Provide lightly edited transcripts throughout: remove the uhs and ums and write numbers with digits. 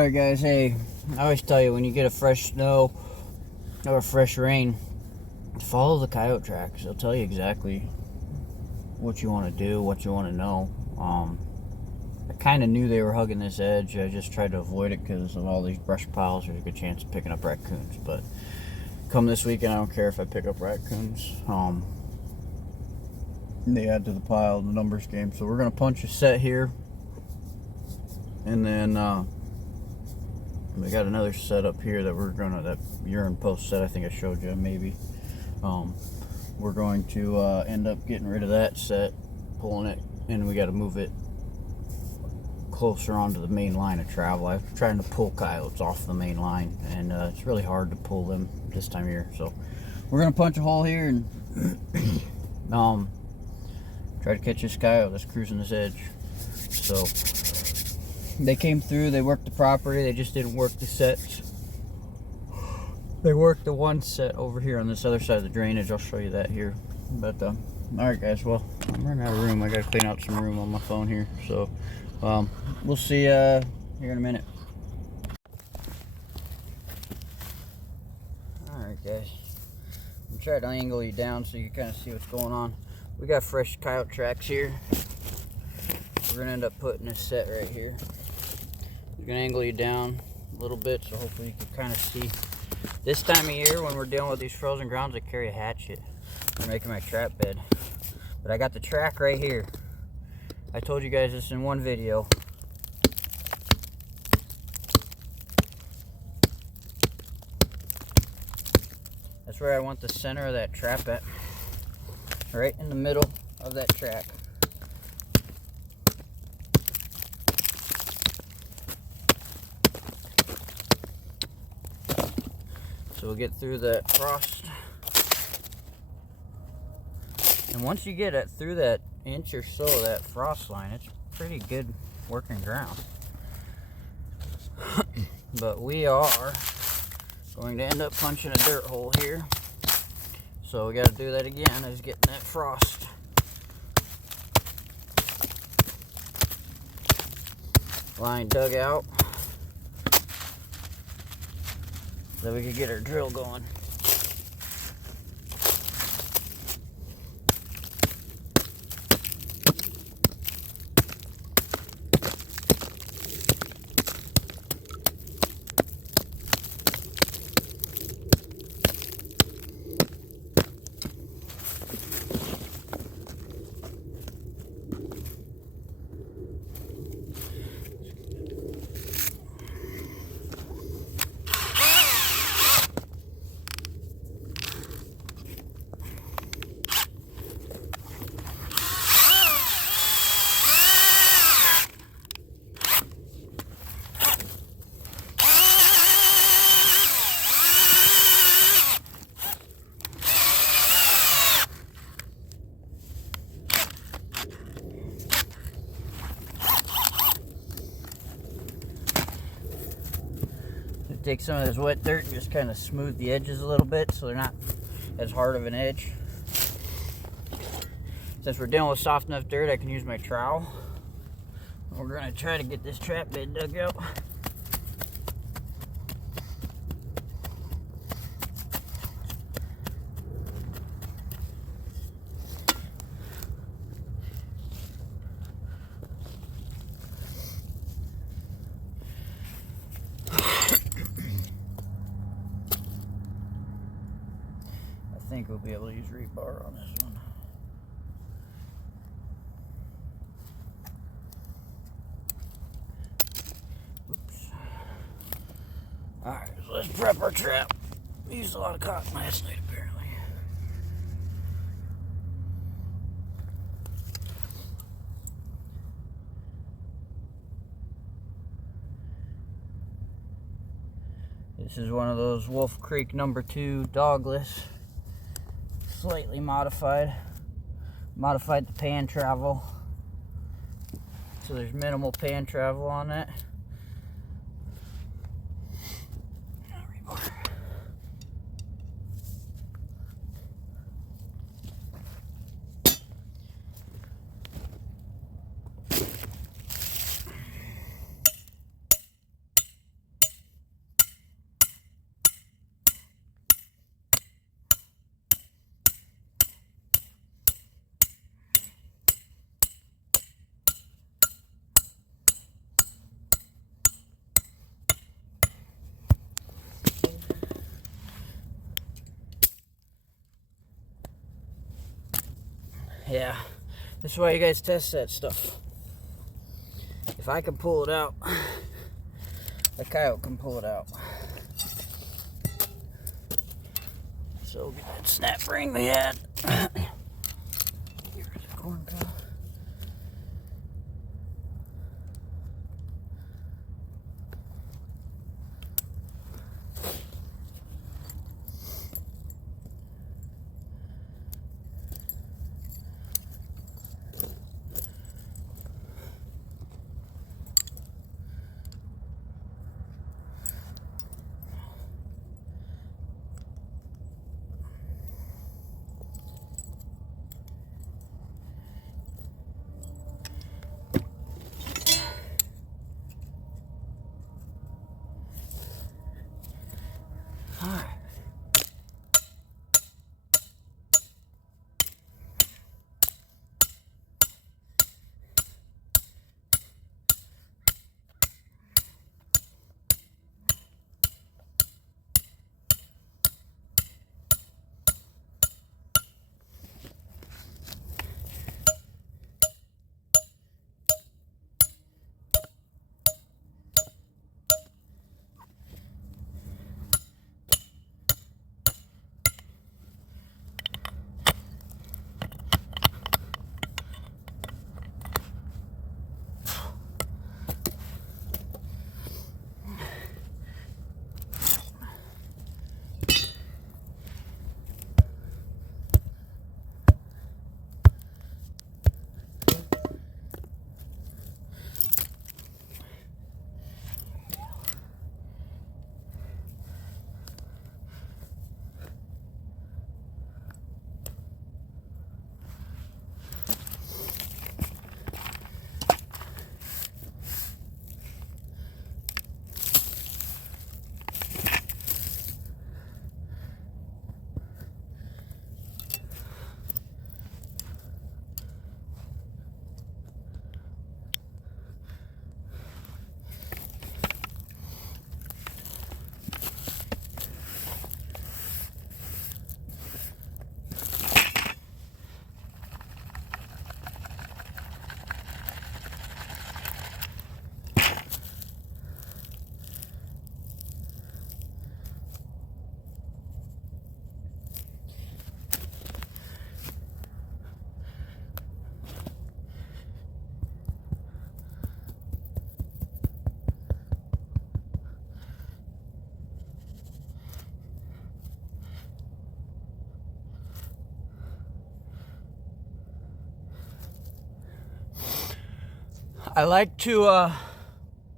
Alright guys, hey, I always tell you when you get a fresh snow or a fresh rain, follow the coyote tracks. They'll tell you exactly what you want to do, what you want to know. I kind of knew they were hugging this edge. I just tried to avoid it because of all these brush piles. There's a good chance of picking up raccoons, but come this weekend I don't care if I pick up raccoons. They add to the pile, the numbers game. So we're going to punch a set here, and then we got another set up here that we're gonna, that urine post set I think I showed you maybe. We're going to end up getting rid of that set, pulling it, and we got to move it closer onto the main line of travel. I'm trying to pull coyotes off the main line, and it's really hard to pull them this time of year. So we're gonna punch a hole here and try to catch this coyote that's cruising this edge. So they came through, they worked the property, they just didn't work the sets. They worked the one set over here on this other side of the drainage. I'll show you that here. But alright guys, well, I'm running out of room. I gotta clean out some room on my phone here. So we'll see here in a minute. Alright guys, I'm trying to angle you down so you can kind of see what's going on. We got fresh coyote tracks here. We're gonna end up putting this set right here. I'm gonna angle you down a little bit so hopefully you can kind of see. This time of year when we're dealing with these frozen grounds, I carry a hatchet. I'm making my trap bed. But I got the track right here. I told you guys this in one video. That's where I want the center of that trap at. Right in the middle of that track. So we'll get through that frost. And once you get it through that inch or so of that frost line, it's pretty good working ground. But we are going to end up punching a dirt hole here. So we got to do that again, is getting that frost. Line dug out. So we could get our drill going. Take some of this wet dirt and just kind of smooth the edges a little bit so they're not as hard of an edge. Since we're dealing with soft enough dirt, I can use my trowel. We're going to try to get this trap bed dug out. I think we'll be able to use rebar on this one. Oops. Alright, so let's prep our trap. We used a lot of cotton last night apparently. This is one of those Wolf Creek number 2 dogless. Slightly modified the pan travel, so there's minimal pan travel on that. Yeah, that's why you guys test that stuff. If I can pull it out, the Coyote can pull it out. So get that snap ring we had. Here's the corn cob. Alright. I like to,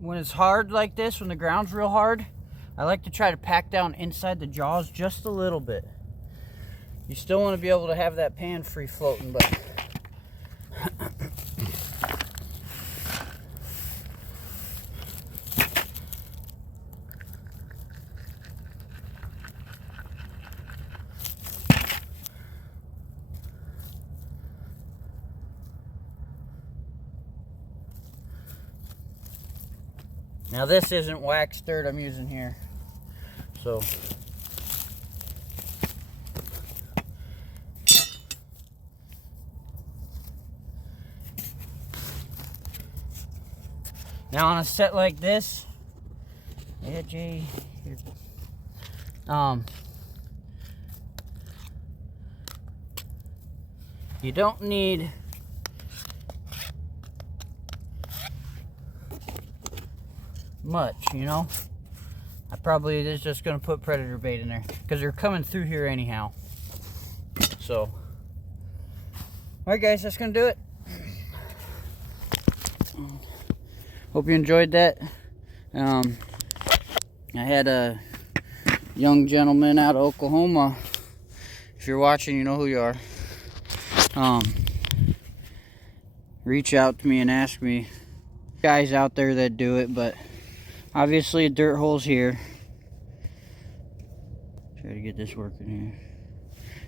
when it's hard like this, when the ground's real hard, I like to try to pack down inside the jaws just a little bit. You still want to be able to have that pan free floating, but now this isn't waxed dirt I'm using here, so now on a set like this, yeah, Jay, you don't need much, you know. I probably is just gonna put predator bait in there because they're coming through here anyhow. So, all right, guys, that's gonna do it. Hope you enjoyed that. I had a young gentleman out of Oklahoma. If you're watching, you know who you are. Reach out to me and ask me. Guys out there that do it, but obviously a dirt hole's here. Try to get this working here.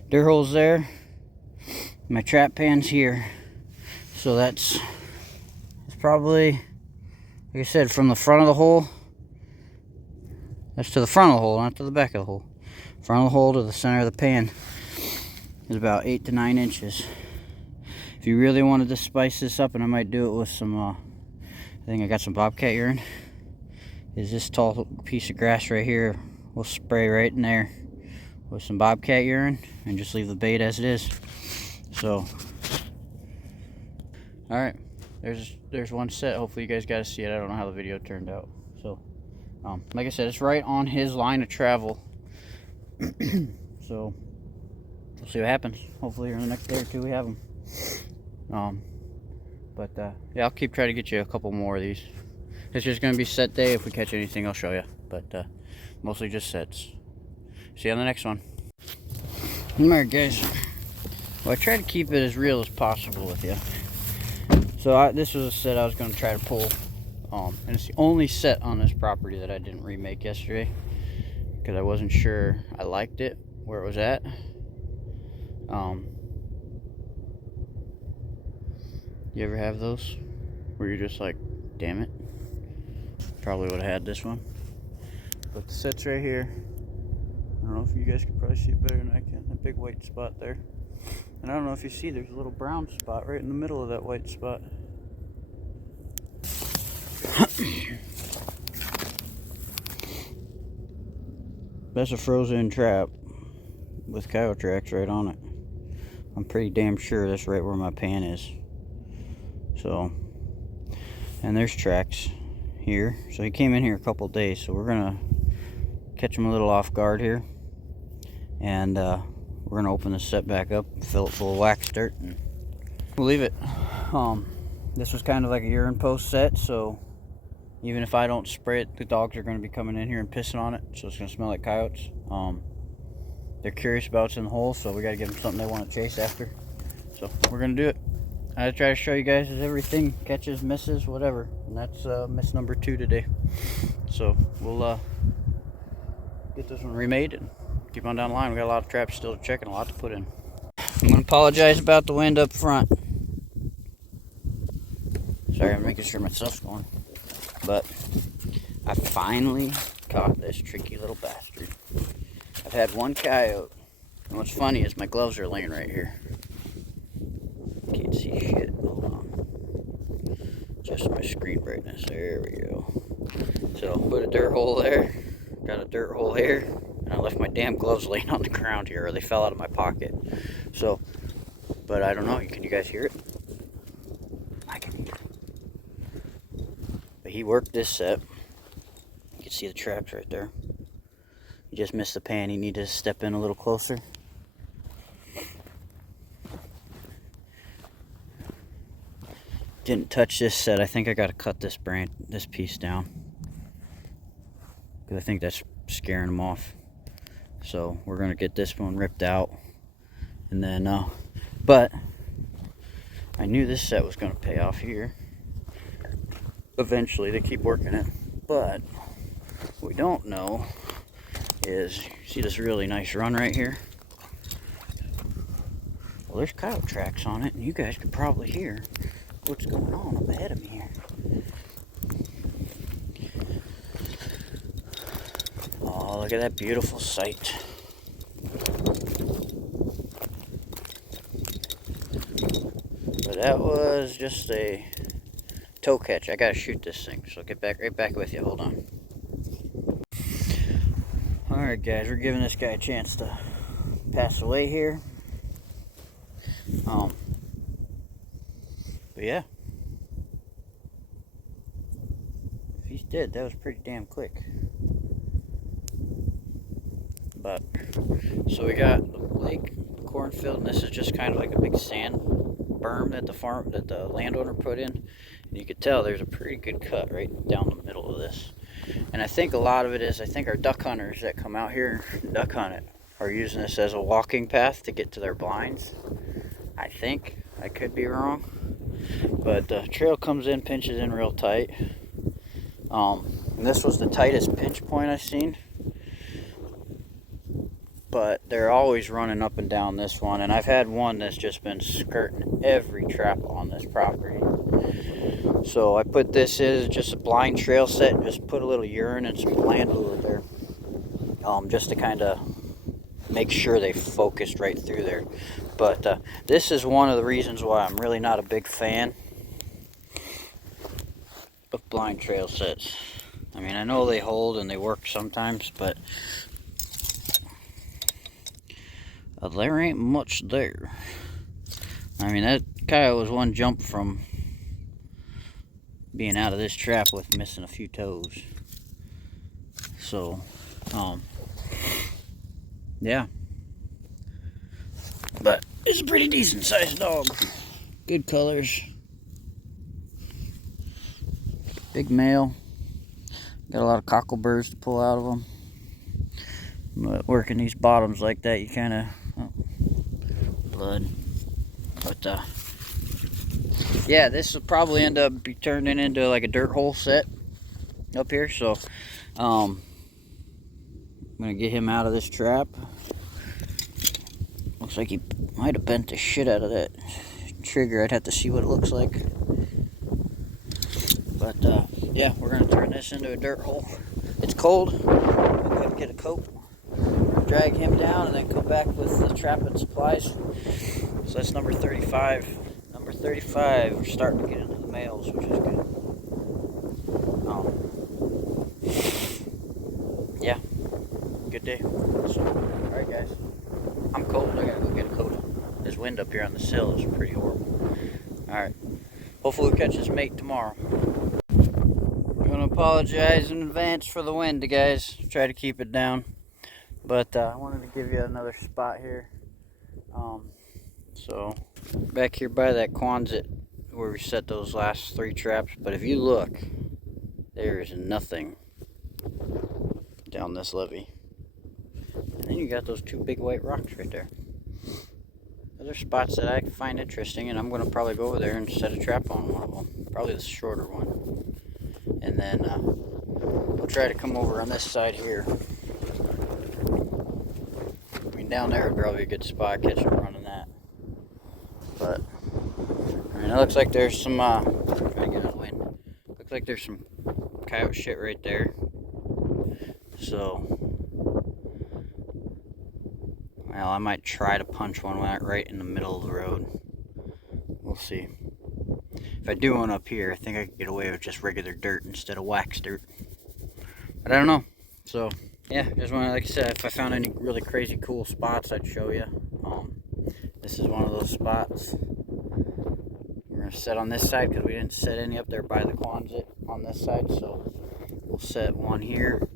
Dirt hole's there. My trap pan's here. So it's probably, like I said, from the front of the hole. That's to the front of the hole, not to the back of the hole. Front of the hole to the center of the pan is about 8 to 9 inches. If you really wanted to spice this up, and I might do it with some, I think I got some bobcat urine, is this tall piece of grass right here. We'll spray right in there with some bobcat urine and just leave the bait as it is. So, alright, there's one set. Hopefully you guys got to see it. I don't know how the video turned out. So, like I said, it's right on his line of travel. So, we'll see what happens. Hopefully in the next day or two we have them. Yeah, I'll keep trying to get you a couple more of these. It's just going to be set day. If we catch anything, I'll show you. But mostly just sets. See you on the next one. Alright guys. Well, I try to keep it as real as possible with you. So this was a set I was going to try to pull. And it's the only set on this property that I didn't remake yesterday. Because I wasn't sure I liked it, where it was at. You ever have those where you're just like, damn it, probably would have had this one. But the set's right here. I don't know if you guys can probably see it better than I can. That big white spot there. And I don't know if you see, there's a little brown spot right in the middle of that white spot. That's a frozen trap with coyote tracks right on it. I'm pretty damn sure that's right where my pan is. So, and there's tracks here. So he came in here a couple days, so we're gonna catch him a little off guard here, and we're gonna open this set back up, fill it full of wax dirt, and we'll leave it. This was kind of like a urine post set, so even if I don't spray it, the dogs are gonna be coming in here and pissing on it, so it's gonna smell like coyotes. They're curious about what's in the hole, so we gotta give them something they want to chase after. So we're gonna do it. I try to show you guys everything, catches, misses, whatever, and that's miss number 2 today. So we'll get this one remade and keep on down the line. We got a lot of traps still to check and a lot to put in. I'm gonna apologize about the wind up front. Sorry, I'm making sure my stuff's going. But I finally caught this tricky little bastard. I've had one coyote, and what's funny is my gloves are laying right here. Can't see shit. Hold on. Just my screen brightness. There we go. So put a dirt hole there. Got a dirt hole here. And I left my damn gloves laying on the ground here, or they fell out of my pocket. So, but I don't know. Can you guys hear it? I can hear it. But he worked this set. You can see the traps right there. He just missed the pan. He needed to step in a little closer. Didn't touch this set. I think I got to cut this piece down, because I think that's scaring them off. So we're gonna get this one ripped out, and then but I knew this set was gonna pay off here eventually. They keep working it, but what we don't know is, you see this really nice run right here? Well, there's coyote tracks on it, and you guys can probably hear what's going on up ahead of me here. Oh, look at that beautiful sight. But that was just a toe catch. I gotta shoot this thing, so I'll get right back with you. Hold on. Alright guys, we're giving this guy a chance to pass away here. But yeah, if he's dead, that was pretty damn quick. But so we got the lake, the cornfield, and this is just kind of like a big sand berm that the landowner put in, and you could tell there's a pretty good cut right down the middle of this. And I think a lot of it is, I think our duck hunters that come out here and duck hunt it are using this as a walking path to get to their blinds. I think. I could be wrong. But the trail comes in, pinches in real tight. And this was the tightest pinch point I've seen. But they're always running up and down this one. And I've had one that's just been skirting every trap on this property. So I put this as just a blind trail set and just put a little urine and some plant lure there. Just to kind of make sure they focused right through there. But this is one of the reasons why I'm really not a big fan of blind trail sets. I mean, I know they hold and they work sometimes, but there ain't much there. I mean, that coyote was one jump from being out of this trap with missing a few toes. So, yeah. But it's a pretty decent sized dog. Good colors. Big male. Got a lot of cockleburrs to pull out of them. But working these bottoms like that, you kind of... blood. But, yeah, this will probably end up be turning into like a dirt hole set up here. So, I'm going to get him out of this trap. Looks like he might have bent the shit out of that trigger. I'd have to see what it looks like. But, yeah, we're going to turn this into a dirt hole. It's cold. We'll go ahead and get a coat. Drag him down and then come back with the trap and supplies. So that's number 35. Number 35, we're starting to get into the males, which is good. Yeah, good day. So, alright guys, I'm cold, I gotta go get a coat. This wind up here on the sill is pretty horrible. Alright, hopefully we'll catch this mate tomorrow. I'm gonna apologize in advance for the wind, guys. Try to keep it down. But I wanted to give you another spot here. So back here by that Quonset where we set those last 3 traps. But if you look, there is nothing down this levee. And then you got those 2 big white rocks right there. Those are spots that I find interesting, and I'm going to probably go over there and set a trap on one of them. Probably the shorter one. And then we'll try to come over on this side here. I mean, down there would probably be a good spot, catch them running that. But, I mean, it looks like there's some, try to get out of the wind. Looks like there's some coyote shit right there. So, well, I might try to punch one right in the middle of the road. We'll see. If I do one up here, I think I could get away with just regular dirt instead of wax dirt. But I don't know. So, yeah, just want to, like I said, if I found any really crazy cool spots, I'd show you. This is one of those spots. We're going to set on this side because we didn't set any up there by the Quonset on this side. So, we'll set one here.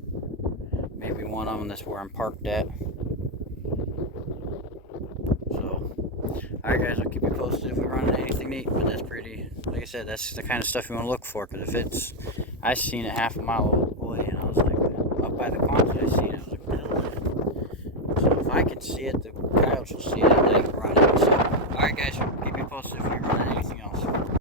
Maybe one of them, that's where I'm parked at. So, alright guys, I'll keep you posted if we run into anything neat. But that's pretty, like I said, that's the kind of stuff you want to look for. Because if it's, I seen it half a mile away and I was like, up by the Quonset I seen it, I was like, what the hell is that? So if I can see it, the coyotes will see it and they can run it.